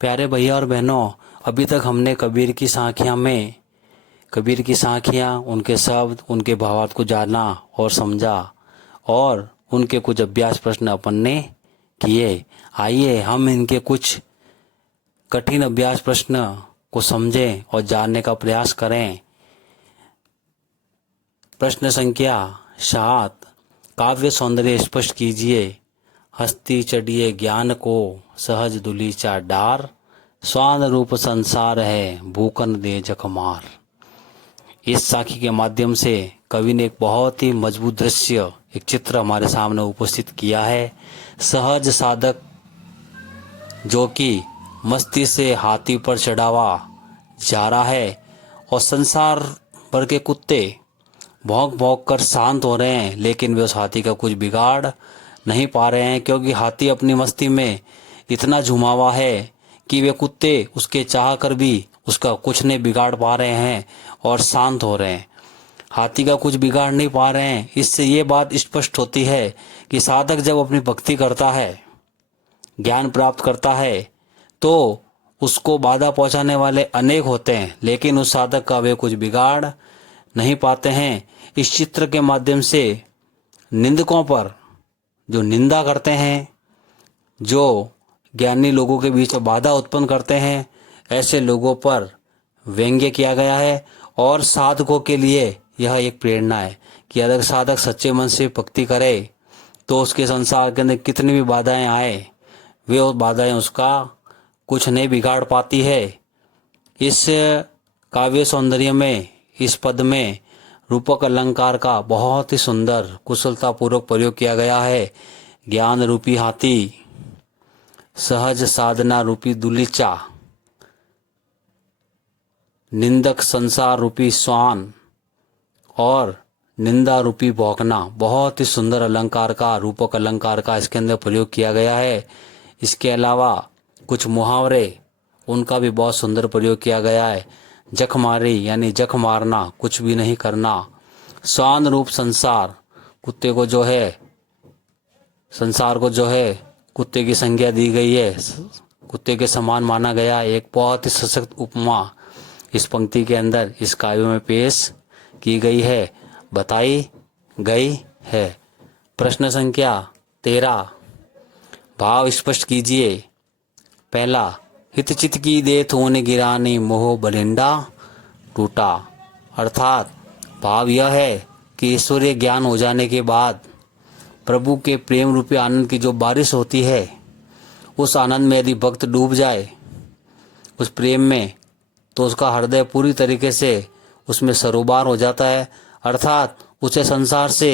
प्यारे भैया और बहनों, अभी तक हमने कबीर की साखियाँ, उनके शब्द, उनके भावार्थ को जाना और समझा और उनके कुछ अभ्यास प्रश्न अपन ने किए। आइए हम इनके कुछ कठिन अभ्यास प्रश्न को समझें और जानने का प्रयास करें। प्रश्न संख्या 7। काव्य सौंदर्य स्पष्ट कीजिए। हस्ती चढ़िए ज्ञान को, सहज दुलीचा डार, स्वान रूप संसार है, भूकन दे जखमार। इस साखी के माध्यम से कवि ने एक बहुत ही मजबूत दृश्य, एक चित्र हमारे सामने उपस्थित किया है। सहज साधक जो कि मस्ती से हाथी पर चढ़ावा जा रहा है और संसार भर के कुत्ते भौंक भौंक कर शांत हो रहे हैं, लेकिन वे उस हाथी का कुछ बिगाड़ नहीं पा रहे हैं, क्योंकि हाथी अपनी मस्ती में इतना झुमावा है कि वे कुत्ते उसके चाह कर भी उसका कुछ नहीं बिगाड़ पा रहे हैं और शांत हो रहे हैं। हाथी का कुछ बिगाड़ नहीं पा रहे हैं। इससे ये बात स्पष्ट होती है कि साधक जब अपनी भक्ति करता है, ज्ञान प्राप्त करता है, तो उसको बाधा पहुंचाने वाले अनेक होते हैं, लेकिन उस साधक का वे कुछ बिगाड़ नहीं पाते हैं। इस चित्र के माध्यम से निंदकों पर, जो निंदा करते हैं, जो ज्ञानी लोगों के बीच में बाधा उत्पन्न करते हैं, ऐसे लोगों पर व्यंग्य किया गया है। और साधकों के लिए यह एक प्रेरणा है कि अगर साधक सच्चे मन से भक्ति करे तो उसके संसार के अंदर कितनी भी बाधाएं आए, वे उस बाधाएं उसका कुछ नहीं बिगाड़ पाती है। इस काव्य सौंदर्य में, इस पद में रूपक अलंकार का बहुत ही सुंदर कुशलता पूर्वक प्रयोग किया गया है। ज्ञान रूपी हाथी, सहज साधना रूपी दुलीचा, निंदक संसार रूपी स्वान और निंदा रूपी भौंकना, बहुत ही सुंदर अलंकार का, रूपक अलंकार का इसके अंदर प्रयोग किया गया है। इसके अलावा कुछ मुहावरे, उनका भी बहुत सुंदर प्रयोग किया गया है। जख मारी यानी जख मारना, कुछ भी नहीं करना। स्वान रूप संसार, कुत्ते को जो है, संसार को जो है कुत्ते की संज्ञा दी गई है, कुत्ते के समान माना गया। एक बहुत ही सशक्त उपमा इस पंक्ति के अंदर, इस काव्य में पेश की गई है, बताई गई है। प्रश्न संख्या 13। भाव स्पष्ट कीजिए। पहला, हितचित की दे थोन गिरानी, मोह बलिंडा टूटा। अर्थात भाव यह है कि ईश्वरीय ज्ञान हो जाने के बाद प्रभु के प्रेम रूपी आनंद की जो बारिश होती है, उस आनंद में यदि भक्त डूब जाए उस प्रेम में, तो उसका हृदय पूरी तरीके से उसमें सरोबार हो जाता है। अर्थात उसे संसार से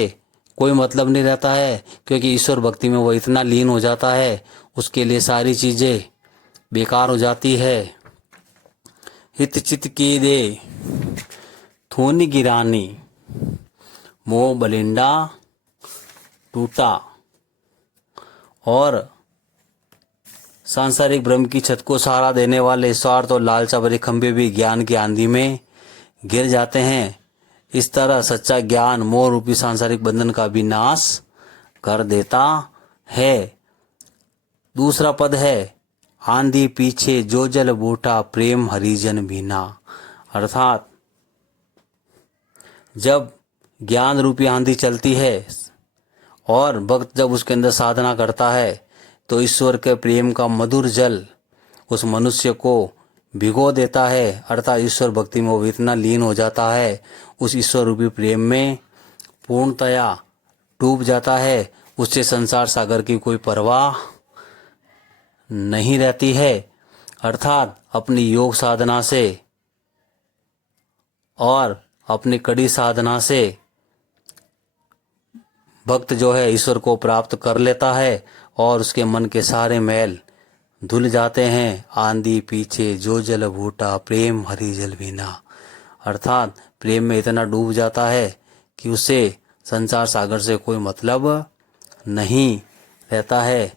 कोई मतलब नहीं रहता है, क्योंकि ईश्वर भक्ति में वो इतना लीन हो जाता है, उसके लिए सारी चीजें बेकार हो जाती है। हित चित की दे थोनी गिरानी, मोह बलिंडा टूटा। और सांसारिक भ्रम की छत को सहारा देने वाले स्वार्थ और लालचा भरे खंभे भी ज्ञान की आंधी में गिर जाते हैं। इस तरह सच्चा ज्ञान मोह रूपी सांसारिक बंधन का भी नाश कर देता है। दूसरा पद है, आंधी पीछे जो जल बूटा, प्रेम हरिजन भीना। अर्थात जब ज्ञान रूपी आंधी चलती है और भक्त जब उसके अंदर साधना करता है, तो ईश्वर के प्रेम का मधुर जल उस मनुष्य को भिगो देता है। अर्थात ईश्वर भक्ति में वो इतना लीन हो जाता है, उस ईश्वर रूपी प्रेम में पूर्णतया डूब जाता है, उससे संसार सागर की कोई परवाह नहीं रहती है। अर्थात अपनी योग साधना से और अपनी कड़ी साधना से भक्त जो है ईश्वर को प्राप्त कर लेता है और उसके मन के सारे मैल धुल जाते हैं। आंधी पीछे जो जल बूटा, प्रेम हरि जल भीना। अर्थात प्रेम में इतना डूब जाता है कि उसे संसार सागर से कोई मतलब नहीं रहता है।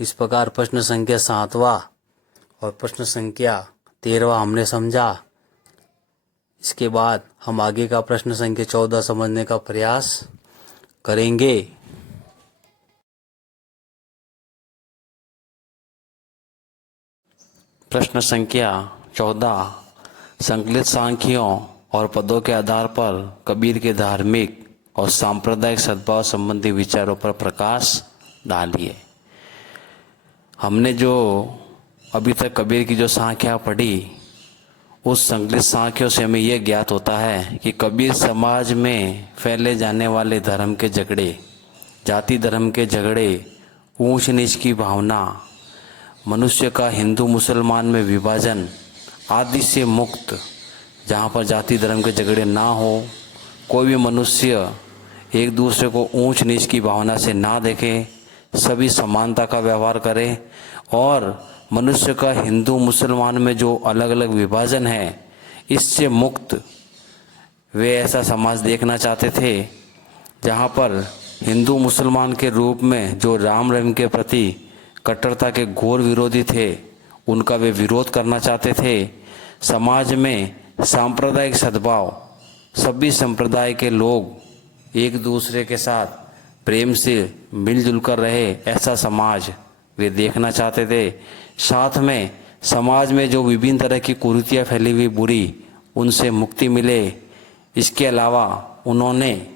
इस प्रकार प्रश्न संख्या 7वां और प्रश्न संख्या 13वां हमने समझा। इसके बाद हम आगे का प्रश्न संख्या 14 समझने का प्रयास करेंगे। प्रश्न संख्या 14। संकलित सांख्यों और पदों के आधार पर कबीर के धार्मिक और सांप्रदायिक सद्भाव संबंधी विचारों पर प्रकाश डालिए। हमने जो अभी तक कबीर की जो सांख्या पढ़ी, उस संकलित सांख्यों से हमें यह ज्ञात होता है कि कबीर समाज में फैले जाने वाले धर्म के झगड़े, जाति धर्म के झगड़े, ऊंच नीच की भावना, मनुष्य का हिंदू मुसलमान में विभाजन आदि से मुक्त, जहाँ पर जाति धर्म के झगड़े ना हो, कोई भी मनुष्य एक दूसरे को ऊंच नीच की भावना से ना देखे, सभी समानता का व्यवहार करे और मनुष्य का हिंदू मुसलमान में जो अलग अलग विभाजन है, इससे मुक्त वे ऐसा समाज देखना चाहते थे जहाँ पर हिंदू मुसलमान के रूप में जो राम रहीम के प्रति कट्टरता के घोर विरोधी थे, उनका वे विरोध करना चाहते थे। समाज में सांप्रदायिक सद्भाव, सभी संप्रदाय के लोग एक दूसरे के साथ प्रेम से मिलजुल कर रहे, ऐसा समाज वे देखना चाहते थे। साथ में समाज में जो विभिन्न तरह की कुरीतियाँ फैली हुई बुरी, उनसे मुक्ति मिले। इसके अलावा उन्होंने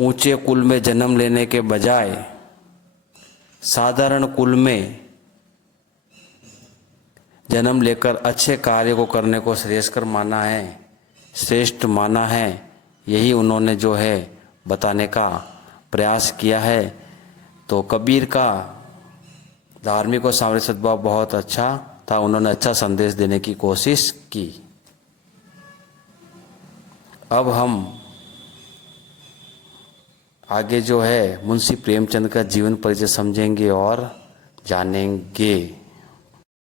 ऊंचे कुल में जन्म लेने के बजाय साधारण कुल में जन्म लेकर अच्छे कार्य को करने को श्रेयस्कर माना है, श्रेष्ठ माना है। यही उन्होंने जो है बताने का प्रयास किया है। तो कबीर का धार्मिक और सामाजिक सद्भाव बहुत अच्छा था, उन्होंने अच्छा संदेश देने की कोशिश की। अब हम आगे जो है मुंशी प्रेमचंद का जीवन परिचय समझेंगे और जानेंगे।